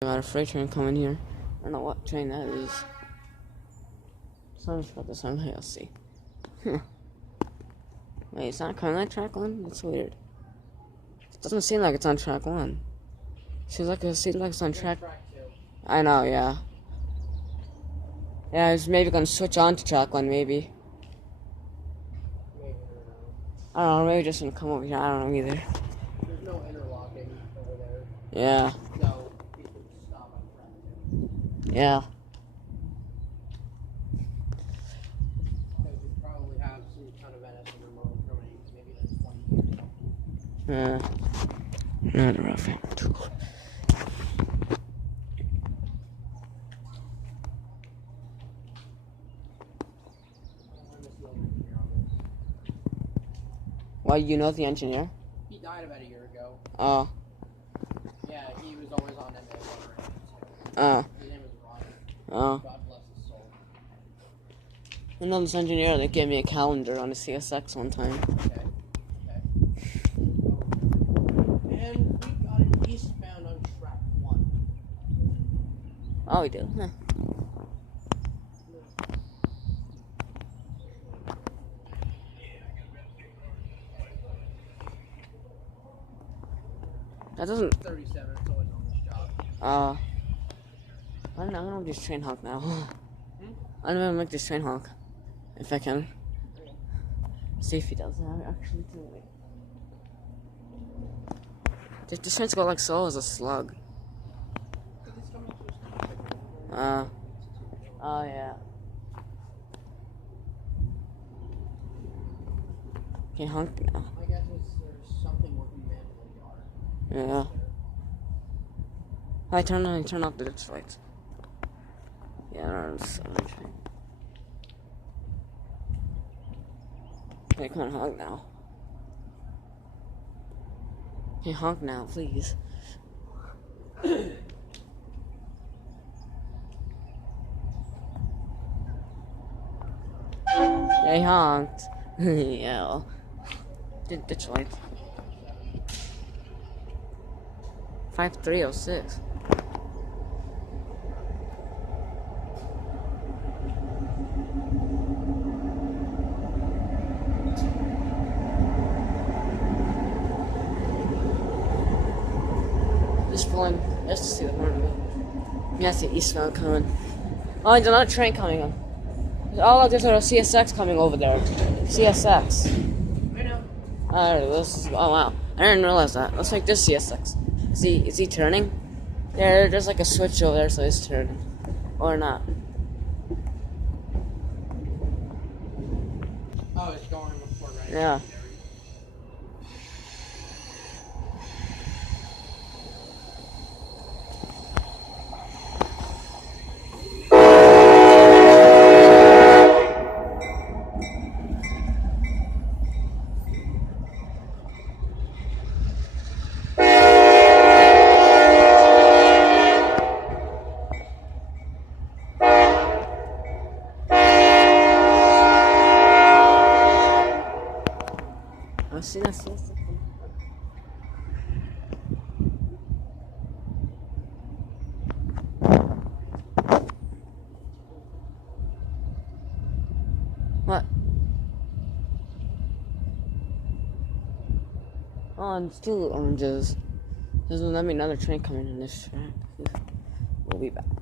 Got a freight train coming here. I don't know what train that is. Someone's got this on. Let's see. Wait, it's not coming on track one? That's weird. It doesn't seem like it's on track one. Seems like it's on track. I know, yeah. Yeah, it's maybe gonna switch on to track one, maybe. I don't know, maybe just gonna come over here. I don't know either. There's no interlocking over there. Yeah. So it could stop on track 2. Yeah. Because you probably have some kind of NS remote terminating maybe like 20 years. Not a rough thing. Why, you know the engineer? He died about a year ago. Oh. Yeah, he was always on MA1. Oh. His name was Ron. Oh. God bless his soul. I know this engineer that gave me a calendar on a CSX one time. Okay. And we got an eastbound on track 1. Oh, we do? Huh. That doesn't... 37, it's always on this job. I don't know, I'm gonna make this train honk now. I'm gonna make this train honk. If I can. Okay. See if he does that, actually, too. This train's go like slow as a slug. Oh, yeah. Okay, honk now. I guess there's something more humanly are. Yeah. I turn off the ditch lights. Yeah, that's train. Okay, come on, honk now. Okay, honk now, please. Yeah, he honked. Yeah. Ditch lights. 5306. Just pulling just to see the horn. Yeah, I see eastbound coming. Oh, there's another train coming on. Oh, there's a CSX coming over there. CSX. I know. Oh wow. I didn't realize that. Let's make this CSX. Is he turning? There's like a switch over there, so he's turning. Or not. Oh, it's going before right now. Yeah. I've seen that CSX. What? Oh, and still oranges. There's gonna be another train coming in this track. We'll be back.